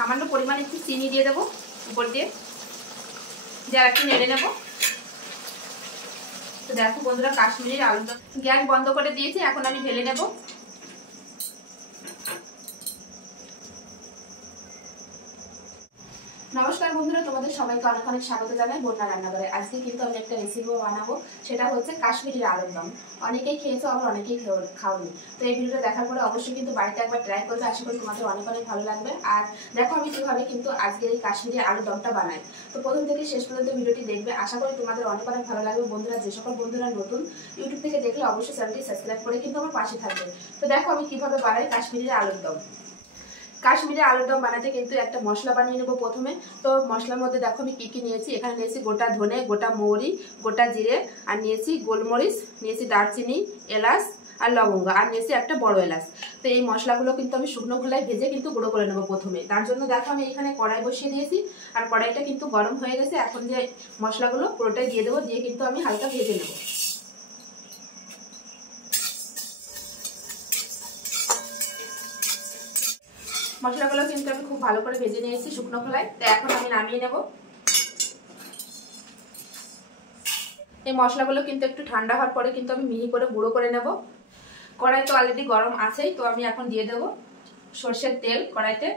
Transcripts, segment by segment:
সামান্য পরিমাণ একটু চিনি দিয়ে দেবো উপর দিয়ে, যা একটু নেড়ে নেব। তো দেখো বন্ধুরা কাশ্মীরি আলুর দম গ্যাস বন্ধ করে দিয়েছি, এখন আমি ঢেলে নেব। নমস্কার বন্ধুরা, তোমাদের সবাইকে অনেক অনেক স্বাগত জানাই বন্যা রান্নাঘরে। আজকে কিন্তু আমি একটা রেসিপিও বানাবো, সেটা হচ্ছে কাশ্মীরি আলুর দম। অনেকেই খেয়েছো, আবার অনেকেই খাওনি। তো এই ভিডিওটা দেখার পরে অবশ্যই কিন্তু বাড়িতে একবার ট্রাই করবে, আশা করি তোমাদের অনেক অনেক ভালো লাগবে। আর দেখো আমি কিভাবে কিন্তু আজকে এই কাশ্মীরি আলুর দমটা বানাই। তো প্রথম থেকে শেষ পর্যন্ত ভিডিওটি দেখবে, আশা করি তোমাদের অনেক অনেক ভালো লাগবে। বন্ধুরা, যে সকল বন্ধুরা নতুন ইউটিউব থেকে দেখলে অবশ্যই চ্যানেলটি সাবস্ক্রাইব করে কিন্তু আমার পাশে থাকবে। তো দেখো আমি কিভাবে বানাই কাশ্মীরি আলুর দম। কাশ্মীরি আলুর দম বানাতে কিন্তু একটা মশলা বানিয়ে নেবো প্রথমে। তো মশলার মধ্যে দেখো আমি কি কি নিয়েছি। এখানে নিয়েছি গোটা ধনে, গোটা মৌরি, গোটা জিরে, আর নিয়েছি গোলমরিচ, নিয়েছি দারচিনি, এলাচ আর লবঙ্গ, আর নিয়েছি একটা বড় এলাচ। তো এই মশলাগুলো কিন্তু আমি শুকনো খোলায় ভেজে কিন্তু গুঁড়ো করে নেবো প্রথমে। তার জন্য দেখো আমি এখানে কড়াই বসিয়ে দিয়েছি, আর কড়াইটা কিন্তু গরম হয়ে গেছে। এখন যে মশলাগুলো পুরোটাই দিয়ে দেবো, দিয়ে কিন্তু আমি হালকা ভেজে নেবো। মশলাগুলো কিন্তু আমি খুব ভালো করে ভেজে নিয়েছি শুকনো খোলায়। তো এখন আমি নামিয়ে নেব। এই মশলাগুলো কিন্তু একটু ঠান্ডা হওয়ার পরে কিন্তু আমি মিহি করে গুঁড়ো করে নেব। কড়াই তো অলরেডি গরম আছেই, তো আমি এখন দিয়ে দেব সরষের তেল কড়াইতে।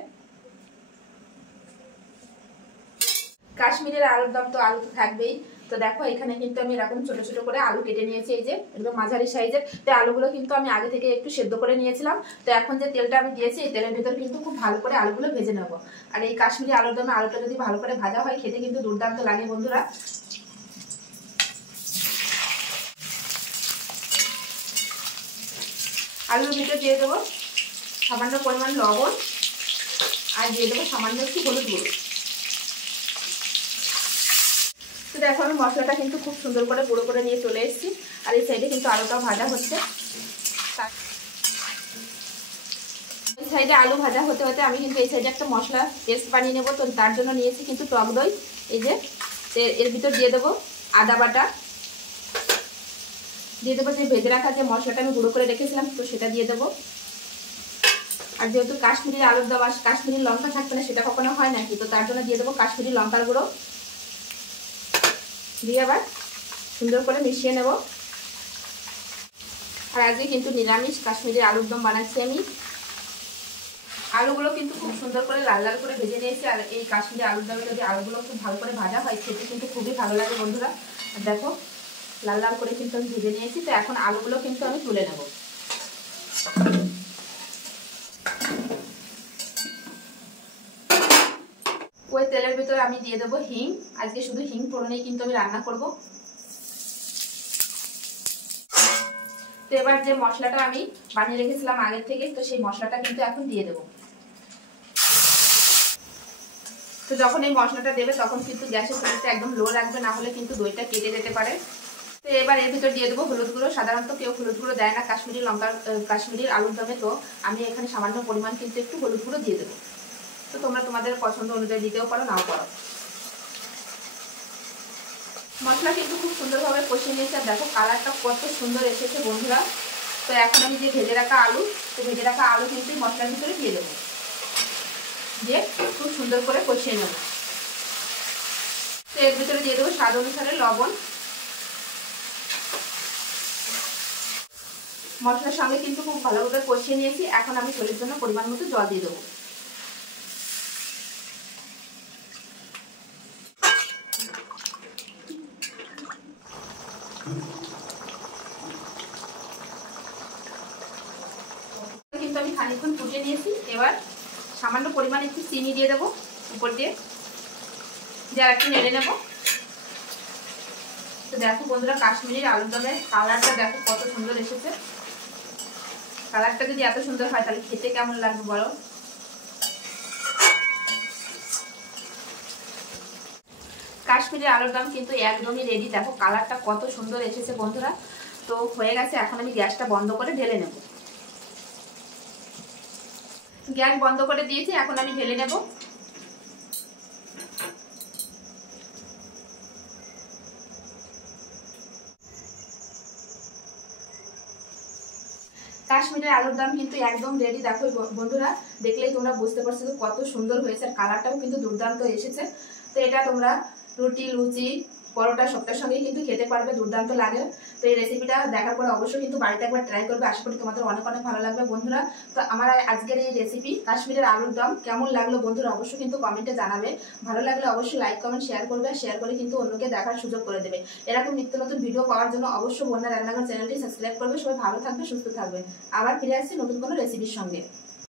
কাশ্মীরের আলুর দম তো আলু তো থাকবেই। তো দেখো এখানে কিন্তু আমি এরকম ছোট ছোট করে আলু কেটে নিয়েছি, এই যে একদম মাঝারি সাইজের। তো আলুগুলো কিন্তু আমি আগে থেকে একটু সেদ্ধ করে নিয়েছিলাম। তো এখন যে তেলটা আমি দিয়েছি, এই তেলের ভিতর কিন্তু খুব ভালো করে আলুগুলো ভেজে নেবো। আর এই কাশ্মীরি আলুর দমে আলুটা যদি ভালো করে ভাজা হয়, খেতে কিন্তু দুর্দান্ত লাগে বন্ধুরা। আলুর ভিতরে দিয়ে দেবো সামান্য পরিমাণ লবণ, আর দিয়ে দেবো সামান্য একটু হলুদ গুঁড়ো। তো দেখো আমি মশলাটা কিন্তু খুব সুন্দর করে গুঁড়ো করে নিয়ে চলে এসেছি। আর এই সাইডে কিন্তু আলুটাও ভাজা হচ্ছে। এই সাইডে আলু ভাজা হতে হতে আমি কিন্তু এই সাইডে একটা মশলা পেস্ট বানিয়ে নেবো। তো তার জন্য নিয়েছি কিন্তু টক দই। এই যে এর ভিতর দিয়ে দেবো আদা বাটা, দিয়ে দেবো যে ভেজে রাখা যে মশলাটা আমি গুঁড়ো করে রেখেছিলাম, তো সেটা দিয়ে দেবো। আর যেহেতু কাশ্মীরি আলুর দম আর কাশ্মীরি লঙ্কা থাকবে না, সেটা কখনো হয় নাকি, তো তার জন্য দিয়ে দেবো কাশ্মীরি লঙ্কার গুঁড়ো। দিয়ে আবার সুন্দর করে মিশিয়ে নেব। আর আজকে কিন্তু নিরামিষ কাশ্মীরি আলুর দম বানাচ্ছি আমি। আলুগুলো কিন্তু খুব সুন্দর করে লাল লাল করে ভেজে নিয়েছি। আর এই কাশ্মীরি আলুর দমে যদি আলুগুলো খুব ভালো করে ভাজা হয়, খেতে কিন্তু খুবই ভালো লাগে বন্ধুরা। আর দেখো লাল লাল করে কিন্তু আমি ভেজে নিয়েছি। তো এখন আলুগুলো কিন্তু আমি তুলে নেব। ওই তেলের ভিতরে আমি দিয়ে দেবো হিং। আজকে শুধু হিং ফোড়নেই কিন্তু আমি রান্না করব। তো এবার যে মশলাটা আমি বানিয়ে রেখেছিলাম আগের থেকে, তো সেই মশলাটা কিন্তু এখন দিয়ে দেবো। তো যখন এই মশলাটা দেবে তখন কিন্তু গ্যাসের ফ্লেমটা একদম লো রাখবে, না হলে কিন্তু দইটা কেটে যেতে পারে। তো এবার এর ভিতর দিয়ে দেবো হলুদ গুঁড়ো। সাধারণত কেউ হলুদ গুঁড়ো দেয় না কাশ্মীরির আলুর দমে। তো আমি এখানে সামান্য পরিমাণ কিন্তু একটু হলুদ গুঁড়ো দিয়ে দেবো। তো তোমরা তোমাদের পছন্দ অনুযায়ী দিতেও পারো, নাও পারো। মশলা কিন্তু খুব সুন্দরভাবে কষিয়ে নিয়েছে। আর দেখো কালারটা কত সুন্দর এসেছে বন্ধুরা। তো এখন আমি যে ভেজে রাখা আলু, তো ভেজে রাখা আলু কিন্তু মশলার ভিতরে দিয়ে দেবো, দিয়ে খুব সুন্দর করে কষিয়ে নেব। তো এর ভিতরে দিয়ে দেবো স্বাদ অনুসারে লবণ। মশলার সঙ্গে কিন্তু খুব ভালোভাবে কষিয়ে নিয়েছি। এখন আমি ঝোলের জন্য পরিমাণ মতো জল দিয়ে দেবো। কিন্তু আমি খানিকক্ষণ ফুটিয়ে নিয়েছি। এবার সামান্য পরিমাণ একটু চিনি দিয়ে দেবো উপর দিয়ে, যা একটু নেড়ে নেব। তো দেখো বন্ধুরা কাশ্মীরির আলুর দমের কালারটা দেখো কত সুন্দর এসেছে। কালারটা যদি এত সুন্দর হয়, তাহলে খেতে কেমন লাগবে বলো। কাশ্মীরি আলুর দম কিন্তু একদমই রেডি। দেখো কালারটা কত সুন্দর এসেছে বন্ধুরা। তো হয়ে গেছে, এখন আমি গ্যাসটা বন্ধ করে ঢেলে নেব। গ্যাস বন্ধ করে দিয়েছি, এখন আমি ঢেলে নেব। কাশ্মীরের আলুর দম কিন্তু একদম রেডি। দেখো বন্ধুরা, দেখলেই তোমরা বুঝতে পারছো কত সুন্দর হয়েছে, আর কালারটাও কিন্তু দুর্দান্ত এসেছে। তো এটা তোমরা রুটি, লুচি, পরোটা সবটার সঙ্গেই কিন্তু খেতে পারবে, দুর্দান্ত লাগে। তো এই রেসিপিটা দেখার পরে অবশ্যই কিন্তু বাড়িতে একবার ট্রাই করবে, আশা করি তোমাদের অনেক অনেক ভালো লাগবে বন্ধুরা। তো আমার আজকের এই রেসিপি কাশ্মীরের আলুর দম কেমন লাগলো বন্ধুরা অবশ্যই কিন্তু কমেন্টে জানাবে। ভালো লাগলে অবশ্যই লাইক কমেন্ট শেয়ার করবে, শেয়ার করে কিন্তু অন্যকে দেখার সুযোগ করে দেবে। এরকম নিত্য নতুন ভিডিও পাওয়ার জন্য অবশ্যই বন্যা রান্নাঘর চ্যানেলটি সাবস্ক্রাইব করবে। সবাই ভালো থাকবে, সুস্থ থাকবে। আবার ফিরে আসছি নতুন কোনো রেসিপির সঙ্গে।